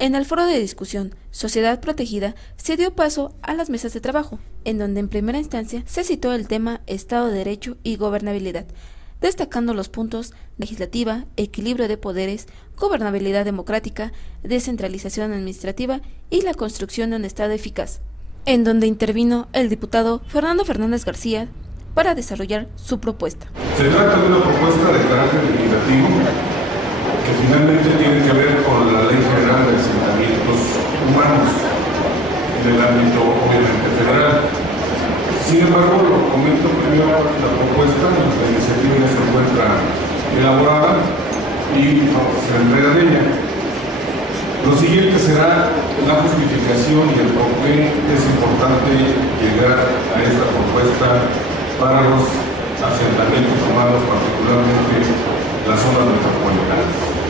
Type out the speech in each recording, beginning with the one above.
En el foro de discusión Sociedad Protegida se dio paso a las mesas de trabajo, en donde en primera instancia se citó el tema Estado de Derecho y gobernabilidad, destacando los puntos legislativa, equilibrio de poderes, gobernabilidad democrática, descentralización administrativa y la construcción de un Estado eficaz, en donde intervino el diputado Fernando Fernández García para desarrollar su propuesta. Se trata de una propuesta de carácter legislativo que finalmente tiene que ver con la Ley General de Asentamientos Humanos en el ámbito obviamente federal. Sin embargo, lo comento primero la propuesta, la iniciativa ya se encuentra elaborada y se entrega de ella. Lo siguiente será la justificación y el por qué es importante llegar a esta propuesta para los asentamientos humanos, particularmente las zonas metropolitanas.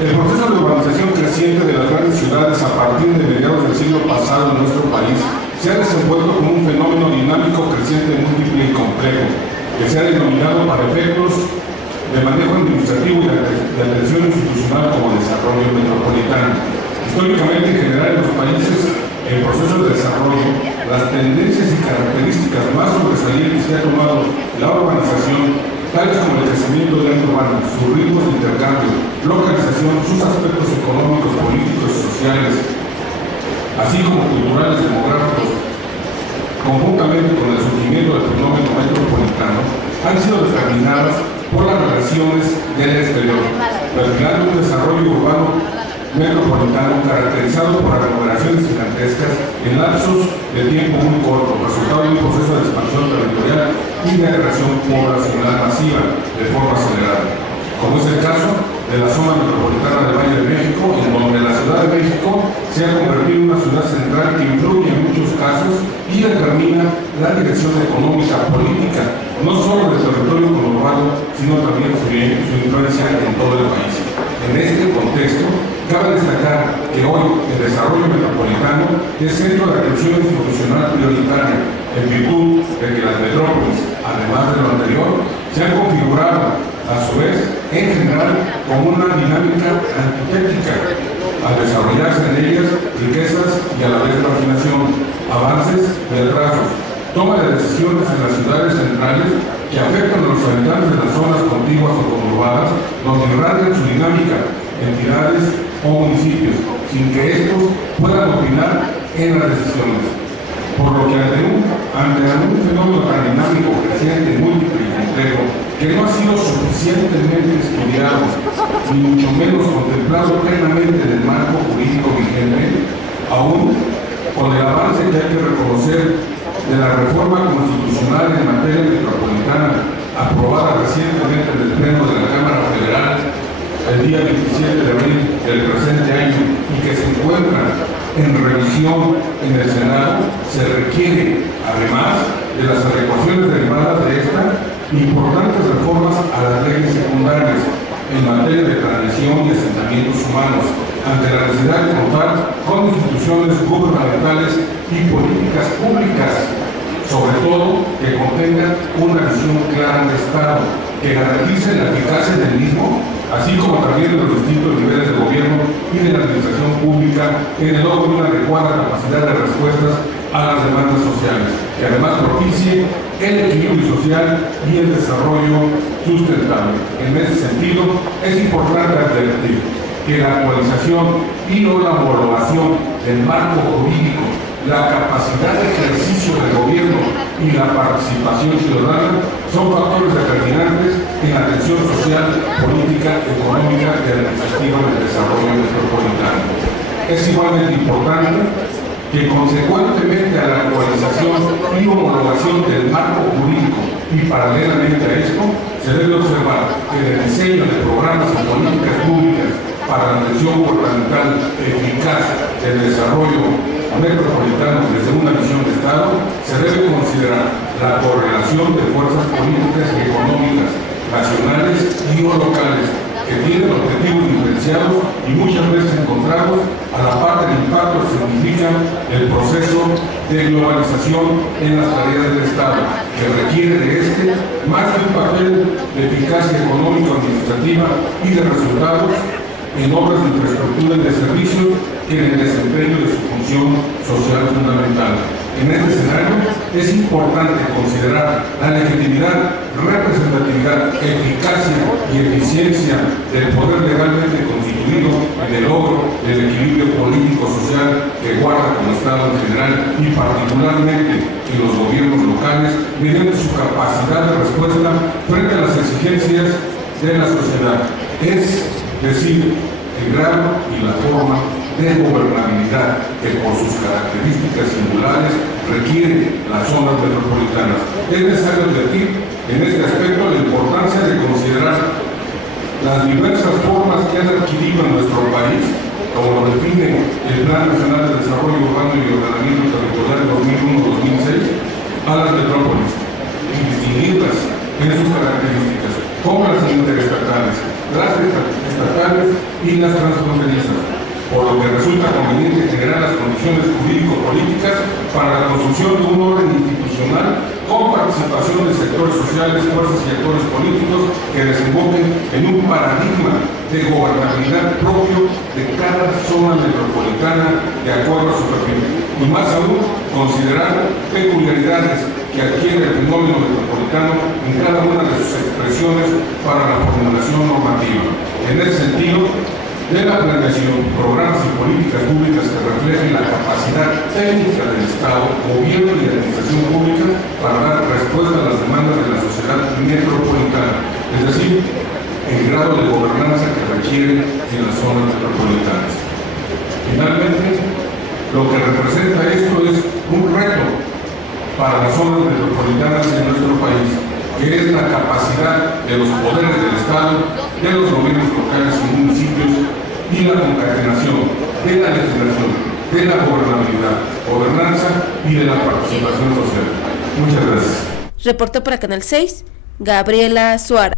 El proceso de urbanización creciente de las grandes ciudades a partir de mediados del siglo pasado en nuestro país se ha desenvuelto como un fenómeno dinámico, creciente, múltiple y complejo, que se ha denominado para efectos de manejo administrativo y de atención institucional como desarrollo metropolitano. Históricamente, en general, en los países en proceso de desarrollo, las tendencias y características más sobresalientes que ha tomado la urbanización, tales como el crecimiento del área urbana, sus ritmos de intercambio, localización, sus aspectos económicos, políticos y sociales, así como culturales, demográficos, conjuntamente con el surgimiento del fenómeno metropolitano, han sido determinadas por las relaciones del exterior, perfilando un desarrollo urbano metropolitano caracterizado por aglomeraciones gigantescas en lapsos de tiempo muy corto, resultado de un proceso de expansión territorial y de agregación poblacional masiva de forma acelerada, como es el caso de la zona metropolitana del Valle de México, en donde la Ciudad de México se ha convertido en una ciudad central que influye en muchos casos y determina la dirección económica, política, no solo del territorio conurbano, sino también su influencia en todo el país. En este contexto, cabe destacar que hoy el desarrollo metropolitano es centro de atención institucional prioritaria, en virtud de que las metrópolis, además de lo anterior, se han configurado, a su vez, en general, como una dinámica antitética al desarrollarse en ellas riquezas y a la vez marginación, avances y atrasos, toma de decisiones en las ciudades centrales que afectan a los habitantes de las zonas contiguas o conurbadas, donde irradian su dinámica entidades o municipios, sin que estos puedan opinar en las decisiones. Por lo que ante un fenómeno tan dinámico, creciente, múltiple y complejo, que no ha sido suficientemente estudiado, ni mucho menos contemplado plenamente en el marco jurídico vigente, aún con el avance que hay que reconocer de la reforma constitucional en materia metropolitana, aprobada recientemente en el Pleno de la Cámara Federal el día 27 de abril del presente año y que se encuentra en revisión en el Senado, se requiere, además de las adecuaciones derivadas de esta, importantes reformas a las leyes secundarias en materia de transición y asentamientos humanos, ante la necesidad de contar con instituciones gubernamentales y políticas públicas, sobre todo que contengan una visión clara del Estado, que garantice la eficacia del mismo, así como también de los distintos niveles de gobierno y de la administración pública en el logro de una adecuada capacidad de respuestas a las demandas sociales, que además propicie el equilibrio social y el desarrollo sustentable. En ese sentido, es importante advertir que la actualización y o la homologación del marco jurídico, la capacidad de ejercicio del gobierno y la participación ciudadana son factores determinantes en la atención social, política, económica y administrativa del desarrollo metropolitano. Es igualmente importante que consecuentemente a la actualización y homologación del marco jurídico y paralelamente a esto, se debe observar que el diseño de programas y políticas públicas para la atención gubernamental eficaz del desarrollo metropolitano desde una visión de Estado, se debe considerar la correlación de fuerzas políticas y económicas nacionales y o locales que tienen objetivos diferenciados y muchas veces encontrados a la par del impacto que significa el proceso de globalización en las tareas del Estado, que requiere de este más que un papel de eficacia económico-administrativa y de resultados, en obras de infraestructura y de servicios que en el desempeño de su función social fundamental. En este escenario es importante considerar la legitimidad, representatividad, eficacia y eficiencia del poder legalmente constituido en el logro del equilibrio político-social que guarda como Estado en general y particularmente en los gobiernos locales, mediante su capacidad de respuesta frente a las exigencias de la sociedad, es decir, el grado y la forma de gobernabilidad que por sus características singulares requieren las zonas metropolitanas. Es necesario advertir en este aspecto la importancia de considerar las diversas formas que han adquirido en nuestro país, como lo define el Plan Nacional de Desarrollo Urbano y Ordenamiento Territorial 2001-2006, a las metrópolis y distinguirlas en sus características, como las interestatales, las estatales y las transfronterizas, por lo que resulta conveniente generar las condiciones jurídico-políticas para la construcción de un orden institucional con participación de sectores sociales, fuerzas y actores políticos que desemboquen en un paradigma de gobernabilidad propio de cada zona metropolitana de acuerdo a su perfil. Y más aún, considerar peculiaridades que adquiere el fenómeno metropolitano en cada una de sus expresiones para la formulación normativa. En ese sentido, de la planeación, programas y políticas públicas que reflejen la capacidad técnica del Estado, gobierno y administración pública para dar respuesta a las demandas de la sociedad metropolitana, es decir, el grado de gobernanza que requieren en las zonas metropolitanas. Finalmente, lo que representa esto es un reto para las zonas metropolitanas en nuestro país, que es la capacidad de los poderes del Estado, de los gobiernos locales y municipios, y la concatenación de la legislación, de la gobernanza y de la participación social. Muchas gracias. Reportó para Canal 6, Gabriela Suárez.